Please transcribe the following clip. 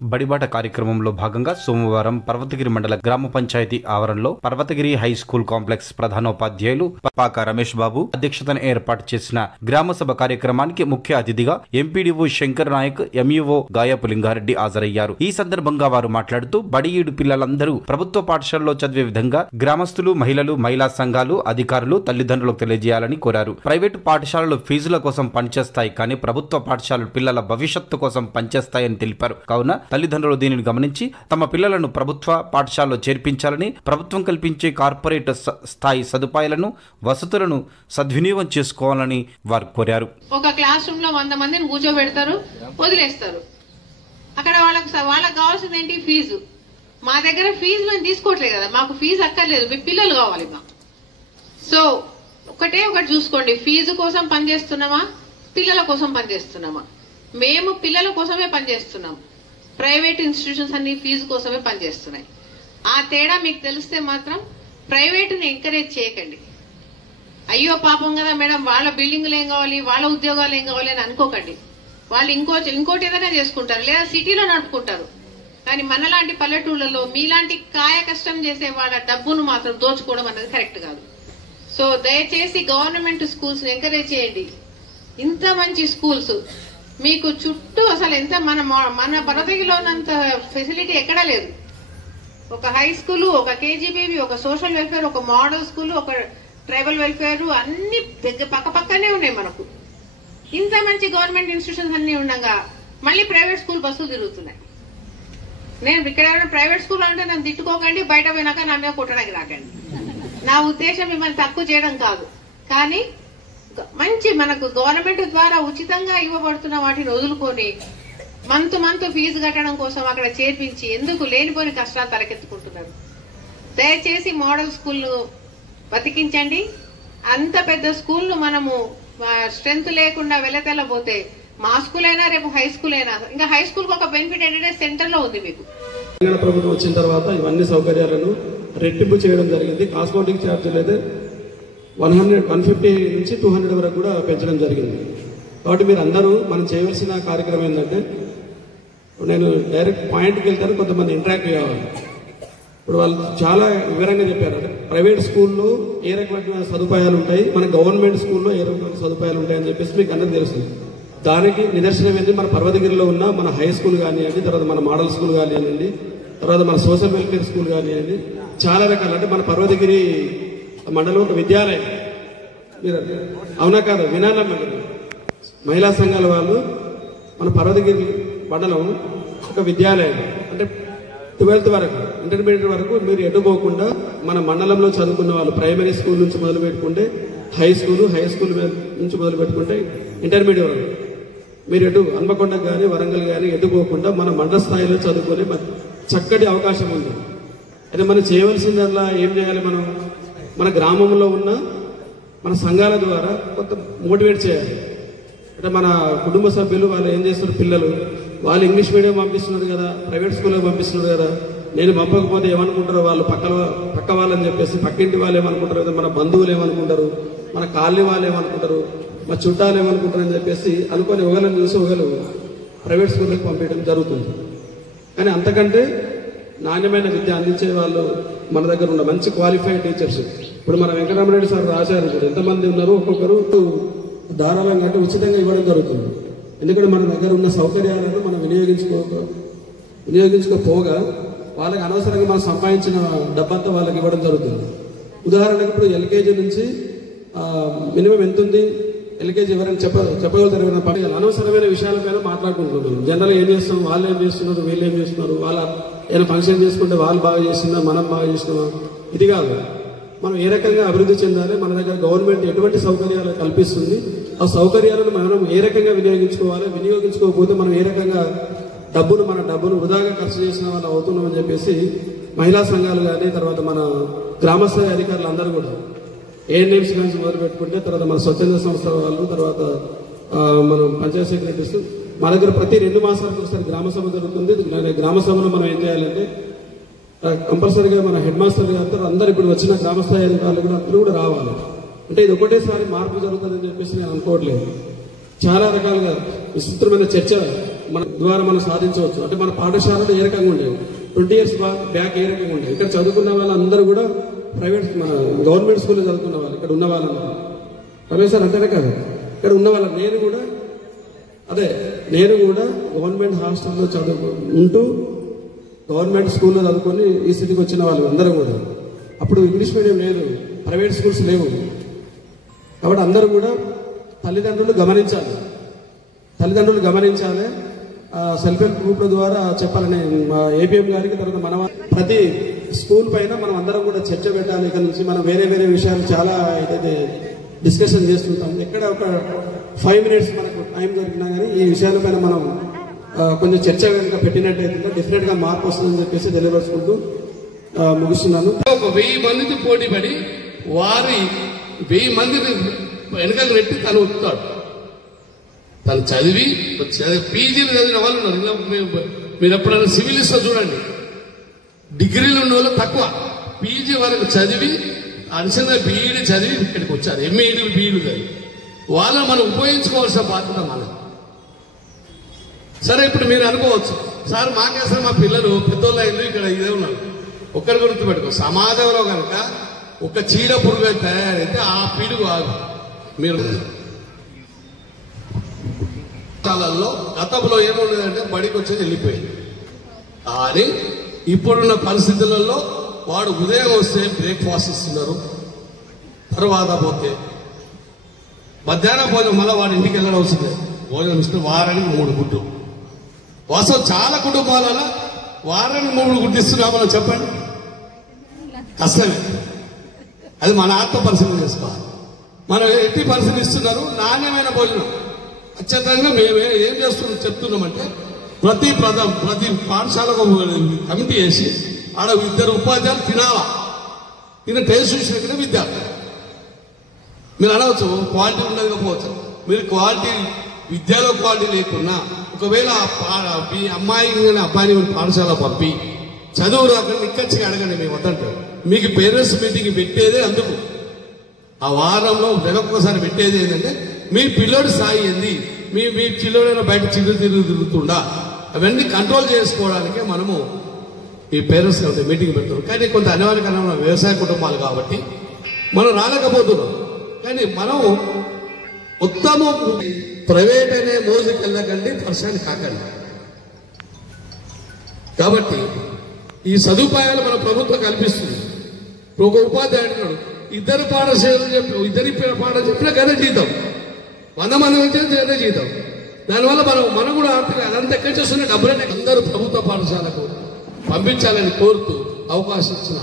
బడిబాట కార్యక్రమంలో భాగంగా సోమవారం పర్వతగిరి మండల గ్రామ పంచాయతీ ఆవరణలో పర్వతగిరి హై స్కూల్ కాంప్లెక్స్ ప్రధానోపాధ్యాయులు పాక రమేష్ బాబు అధ్యక్షతన ఏర్పాటు చేసిన గ్రామ సభ కార్యక్రమానికి ముఖ్య అతిథిగా ఎంపీడీఓ శంకర్ నాయక్, ఎంఈఓ గాయపు లింగారెడ్డి హాజరయ్యారు. ఈ సందర్భంగా వారు మాట్లాడుతూ బడిఈడు పిల్లలందరూ ప్రభుత్వ పాఠశాలలో చదివే విధంగా గ్రామస్తులు, మహిళలు, మహిళా సంఘాలు, అధికారులు, తల్లిదండ్రులకు తెలియజేయాలని కోరారు. ప్రైవేటు పాఠశాలలు ఫీజుల కోసం పనిచేస్తాయి, కానీ ప్రభుత్వ పాఠశాలలు పిల్లల భవిష్యత్తు కోసం పనిచేస్తాయని తెలిపారు. కావున తల్లిదండ్రులు దీనిని గమనించి తమ పిల్లలను ప్రభుత్వ పాఠశాలలో చేర్పించాలని, ప్రభుత్వం కల్పించే కార్పొరేట్ స్థాయి సదుపాయాలను, వసతులను సద్వినియోగం చేసుకోవాలని వారు కోరారు. ఒక క్లాస్ రూమ్ లో 100 మందిని కూర్చోబెడతారు, వదిలేస్తారు. అక్కడ వాళ్ళకి కావాల్సింది ఏంటి? ఫీజు. మా దగ్గర ఫీజు మేము తీసుకోవట్లేదు కదా, మాకు ఫీజు అక్కర్లేదు, మీ పిల్లలు కావాలి మాకు. సో ఒకటి చూసుకోండి, ఫీజు కోసం పనిచేస్తున్నామా, పిల్లల కోసం పనిచేస్తున్నామా? మేము పిల్లల కోసమే పనిచేస్తున్నాం. ప్రైవేట్ ఇన్స్టిట్యూషన్స్ అన్ని ఫీజు కోసమే పనిచేస్తున్నాయి. ఆ తేడా మీకు తెలిస్తే మాత్రం ప్రైవేట్ని ఎంకరేజ్ చేయకండి. అయ్యో పాపం కదా మేడం, వాళ్ళ బిల్డింగ్లు ఏం కావాలి, వాళ్ళ ఉద్యోగాలు ఏం కావాలి అని అనుకోకండి. వాళ్ళు ఇంకోటి ఏదైనా చేసుకుంటారు, లేదా సిటీలో నడుపుకుంటారు. కానీ మనలాంటి పల్లెటూళ్ళలో మీలాంటి కాయ కష్టం చేసే వాళ్ళ డబ్బును మాత్రం దోచుకోవడం అనేది కరెక్ట్ కాదు. సో దయచేసి గవర్నమెంట్ స్కూల్స్ ఎంకరేజ్ చేయండి. ఇంత మంచి స్కూల్స్ మీకు చుట్టూ అసలు ఎంత మన పర్వతగిరిలో ఉన్నంత ఫెసిలిటీ ఎక్కడా లేదు. ఒక హై స్కూల్, ఒక కేజీబీవి, ఒక సోషల్ వెల్ఫేర్, ఒక మోడల్ స్కూల్, ఒక ట్రైబల్ వెల్ఫేర్ అన్ని పక్కనే ఉన్నాయి మనకు. ఇంత మంచి గవర్నమెంట్ ఇన్స్టిట్యూషన్స్ అన్ని ఉండగా మళ్ళీ ప్రైవేట్ స్కూల్ బస్సులు తిరుగుతున్నాయి. నేను ఇక్కడ ఎవరైనా ప్రైవేట్ స్కూల్ అంటే నన్ను తిట్టుకోకండి, బయట పోయినాక నా మీద కొట్టడానికి రాకండి. నా ఉద్దేశం మిమ్మల్ని తక్కువ చేయడం కాదు, కానీ మంచి మనకు గవర్నమెంట్ ద్వారా ఉచితంగా ఇవ్వబడుతున్న వాటిని వదులుకొని మంత్ ఫీజు కట్టడం కోసం అక్కడ చేర్పించి ఎందుకు లేనిపోని కష్టాలు తలకెత్తుకుంటున్నారు. దయచేసి మోడల్ స్కూల్ను బతికించండి. అంత పెద్ద స్కూల్ను మనము స్ట్రెంత్ లేకుండా వెలతెల్లబోతే మా స్కూల్ అయినా రేపు హై స్కూల్ అయినా, ఇంకా హై స్కూల్ కు ఒక బెనిఫిట్ ఏంటంటే సెంటర్ లో ఉంది మీకు. తెలంగాణ ప్రభుత్వం వచ్చిన తర్వాత ఇవన్నీ సౌకర్యాలను రెట్టింపు చేయడం జరిగింది. కాస్మోటిక్ ఛార్జీలు అయితే 150 నుంచి 200 వరకు కూడా పెంచడం జరిగింది. కాబట్టి మీరు అందరూ మనం చేయవలసిన కార్యక్రమం ఏంటంటే, నేను డైరెక్ట్ పాయింట్కి వెళ్తాను, కొంతమంది ఇంటరాక్ట్ కావాలి. ఇప్పుడు వాళ్ళు చాలా వివరంగా చెప్పారు. అంటే ప్రైవేట్ స్కూల్లో ఏ రకమైన సదుపాయాలు ఉంటాయి, మన గవర్నమెంట్ స్కూల్లో ఏ రకమైన సదుపాయాలు ఉంటాయని చెప్పేసి మీకు అందరికీ తెలుస్తుంది. దానికి నిదర్శనం ఏంటి, మన పర్వతగిరిలో ఉన్న మన హై స్కూల్ కానివ్వండి, తర్వాత మన మోడల్ స్కూల్ కానివ్వండి, తర్వాత మన సోషల్ వెల్ఫేర్ స్కూల్ కానివ్వండి, చాలా రకాలు. అంటే మన పర్వతగిరి మండలం ఒక విద్యాలయం. మీరు అవునా కాదు వినాలా? మహిళా సంఘాల వాళ్ళు మన పర్వతగిరి మండలం ఒక విద్యాలయం. అంటే 12th వరకు, ఇంటర్మీడియట్ వరకు మీరు ఎటుపోకుండా మన మండలంలో చదువుకున్న వాళ్ళు ప్రైమరీ స్కూల్ నుంచి మొదలు పెట్టుకుంటే హై స్కూల్ నుంచి మొదలు పెట్టుకుంటే ఇంటర్మీడియట్ వరకు మీరు ఎటు హన్మకొండ కానీ వరంగల్ కానీ ఎటుపోకుండా మన మండల స్థాయిలో చదువుకునే చక్కటి అవకాశం ఉంది. అయితే మనం చేయవలసిందల్లా ఏం చేయాలి, మనం మన గ్రామంలో ఉన్న మన సంఘాల ద్వారా కొంత మోటివేట్ చేయాలి. అంటే మన కుటుంబ సభ్యులు వాళ్ళు ఏం చేస్తున్నారు, పిల్లలు వాళ్ళు ఇంగ్లీష్ మీడియం పంపిస్తున్నారు కదా, ప్రైవేట్ స్కూల్కి పంపిస్తున్నారు కదా, నేను పంపకపోతే ఏమనుకుంటారో వాళ్ళు పక్క వాళ్ళని చెప్పేసి, పక్కింటి వాళ్ళు ఏమనుకుంటారు కదా, మన బంధువులు ఏమనుకుంటారు, మన కాలనీ వాళ్ళు ఏమనుకుంటారు, మా చుట్టాలు ఏమనుకుంటారు అని చెప్పేసి అనుకొని ఒకళ్ళని చూసి ఒకళ్ళు ప్రైవేట్ స్కూల్కి పంపించడం జరుగుతుంది. కానీ అంతకంటే నాణ్యమైన విద్య అందించే వాళ్ళు మన దగ్గర ఉన్న మంచి క్వాలిఫైడ్ టీచర్స్. ఇప్పుడు మన వెంకటరామరెడ్డి సార్ రాశారు, ఇప్పుడు ఎంతమంది ఉన్నారు, ఒక్కొక్కరు ధారాళంగా అంటే ఉచితంగా ఇవ్వడం జరుగుతుంది. ఎందుకంటే మన దగ్గర ఉన్న సౌకర్యాలను మనం వినియోగించుకోపోగా వాళ్ళకి అనవసరంగా మనం సంపాదించిన డబ్బంతా వాళ్ళకి ఇవ్వడం జరుగుతుంది. ఉదాహరణకు ఇప్పుడు ఎల్కేజీ నుంచి మినిమం ఎంత ఉంది, ఎల్కేజీ ఎవరైనా చెప్పగలుగుతారు? ఏమైనా పండుగలు అనవసరమైన విషయాలపైన మాట్లాడుకుంటున్నాం. జనరల్ ఏం చేస్తున్నాం, వాళ్ళు ఏం చేస్తున్నారు, వీళ్ళు ఏం చేస్తున్నారు, వాళ్ళ ఏదైనా ఫంక్షన్ చేసుకుంటే వాళ్ళు బాగా చేస్తున్నారు, మనం బాగా చేస్తున్నాం, ఇది కాదు. మనం ఏ రకంగా అభివృద్ధి చెందాలి, మన దగ్గర గవర్నమెంట్ ఎటువంటి సౌకర్యాలు కల్పిస్తుంది, ఆ సౌకర్యాలను మనం ఏ రకంగా వినియోగించుకోవాలి, వినియోగించుకోకపోతే మనం ఏ రకంగా మన డబ్బును వృధాగా ఖర్చు చేసిన వాళ్ళు అవుతున్నామని చెప్పేసి మహిళా సంఘాలు కానీ, తర్వాత మన గ్రామస్థాయి అధికారులు అందరూ కూడా ఏఎన్ఎంసీ నుంచి మొదలు పెట్టుకుంటే, తర్వాత మన స్వచ్ఛంద సంస్థ వాళ్ళు, తర్వాత మనం పంచాయత్ సెక్రటరీస్, మా దగ్గర ప్రతి 2 మాసాలకు ఒకసారి గ్రామ సభ జరుగుతుంది. గ్రామ సభలో మనం ఏం చేయాలంటే కంపల్సరీగా మన హెడ్ మాస్టర్ గారు అందరూ ఇప్పుడు వచ్చిన గ్రామస్థాయి అధికారులు కూడా అందరూ కూడా రావాలి. అంటే ఇది ఒకటేసారి మార్పు జరుగుతుందని చెప్పేసి నేను అనుకోవట్లేదు. చాలా రకాలుగా విస్తృతమైన చర్చ మన ద్వారా మనం సాధించవచ్చు. అంటే మన పాఠశాలలు ఏ రకంగా ఉండేవి, 20 years బ్యాక్ ఏ రకంగా ఉండేవి. ఇక్కడ చదువుకున్న వాళ్ళందరూ కూడా ప్రైవేట్ మన గవర్నమెంట్ స్కూల్లో చదువుకున్న వాళ్ళు ఇక్కడ ఉన్న వాళ్ళందరూ రమేష్ సార్ అంతేనే కదా, ఇక్కడ ఉన్న వాళ్ళ నేను కూడా గవర్నమెంట్ హాస్టల్లో ఉంటూ గవర్నమెంట్ స్కూల్లో చదువుకొని ఈ స్థితికి వచ్చిన వాళ్ళు అందరూ కూడా. అప్పుడు ఇంగ్లీష్ మీడియం లేదు, ప్రైవేట్ స్కూల్స్ లేవు. కాబట్టి అందరూ కూడా తల్లిదండ్రులు గమనించాలి. సెల్ఫ్ హెల్ప్ గ్రూప్ల ద్వారా చెప్పాలని మా ఏపీఎం గారికి, తర్వాత మన ప్రతి స్కూల్ పైన మనం అందరం కూడా చర్చ పెట్టాలి. ఇక్కడ నుంచి మనం వేరే విషయాలు చాలా ఏదైతే డిస్కషన్ చేస్తుంటాం. ఎక్కడ ఒక 5 minutes మనకు టైం దొరికినా కానీ ఈ విషయాలపైన మనం కొంచెం చర్చ కనుక పెట్టినట్టయితే డెఫినెట్ గా మార్పు వస్తుందని చెప్పేసి తెలియపరుచుకుంటూ ముగిస్తున్నాను. ఒక 1000 మందితో పోటీ పడి వారి 1000 మందిని వెనకకు నెట్టి తను వస్తాడు. తను చదివి పీజీలు చదివిన వాళ్ళు ఉన్నారు. మీరు ఎప్పుడైనా సివిల్స్ చూడండి, డిగ్రీలు ఉన్న వాళ్ళు తక్కువ, పీజీ వరకు చదివి అడిషనల్ బీఈడి చదివి ఇక్కడికి వచ్చారు. ఎంఈడి బీఈడి చదివి వాళ్ళని మనం ఉపయోగించుకోవాల్సిన బాధ్యత మనం. సరే, ఇప్పుడు మీరు అనుకోవచ్చు, సార్ మాకేసారి మా పిల్లలు పెద్దోళ్ళు ఇల్లు ఇక్కడ ఇదే ఉన్నారు. ఒక్కరి గుర్తు పెట్టుకో, సమాజంలో కనుక ఒక చీడ పురుగు తయారైతే ఆ పిడుగు ఆగు. మీరు కాలంలో గతంలో ఏముండదంటే బడికి వచ్చేది వెళ్ళిపోయింది. కానీ ఇప్పుడున్న పరిస్థితులలో వాడు ఉదయం వస్తే బ్రేక్ఫాస్ట్ ఇస్తున్నారు, తర్వాత పోతే మధ్యాహ్నం భోజనం, మళ్ళీ వాడి ఇంటికి వెళ్ళడం వస్తుంది. భోజనం ఇస్తే వారానికి 3 గుడ్లు. వాస్తవం చాలా కుటుంబాలలో వారానికి 3 గుడ్లు ఇస్తున్నామని చెప్పండి, కష్టమే. అది మన ఆత్మ పరిశీలన చేసుకోవాలి. మనం ఎట్టి పరిస్థితి ఇస్తున్నారు, నాణ్యమైన భోజనం. ఖచ్చితంగా మేము ఏం చెప్తున్నామంటే ప్రతి పాఠశాలకు కమిటీ వేసి ఆడ 2 ఉపాధ్యాయులు తినాలా. తిన టేస్ట్ చూసినట్టుగా విద్యార్థి. మీరు అనవచ్చు క్వాలిటీ ఉండకపోవచ్చు. మీరు క్వాలిటీ విద్యలో క్వాలిటీ లేకున్నా ఒకవేళ మీ అబ్బాయిని పాఠశాల పంపి చదువు రాకుండా నిక్కచ్చిగా అడగండి, మేము వద్దంటారు. మీకు పేరెంట్స్ మీటింగ్ పెట్టేదే అందుకు. ఆ వారంలో నెలకొకసారి పెట్టేది ఏంటంటే మీ పిల్లోడి స్థాయి ఏంది, మీ పిల్లోడైనా బయట తిరుగుతుండా, అవన్నీ కంట్రోల్ చేసుకోవడానికి మనము ఈ పేరెంట్స్ మీటింగ్ పెడతారు. కానీ కొంత అనివార్యకరమైన వ్యవసాయ కుటుంబాలు కాబట్టి మనం రాలేకపోతున్నాం. కానీ మనం ఉత్తమం ప్రైవేట్ అనే మోజుకి వెళ్ళకండి, పరిశ్రమ కాకండి. కాబట్టి ఈ సదుపాయాలు మన ప్రభుత్వం కల్పిస్తుంది. ఒక ఉపాధ్యాయుడు ఇద్దరు పాఠశాలలు చెప్పినా గదే జీతం, 100 మంది వచ్చేది గదే జీతం. దానివల్ల మనం కూడా ఆర్థిక అదంతా ఎక్కడ చేస్తున్న డబ్బులనే అందరూ ప్రభుత్వ పాఠశాలకు పంపించాలని కోరుతూ అవకాశం ఇచ్చిన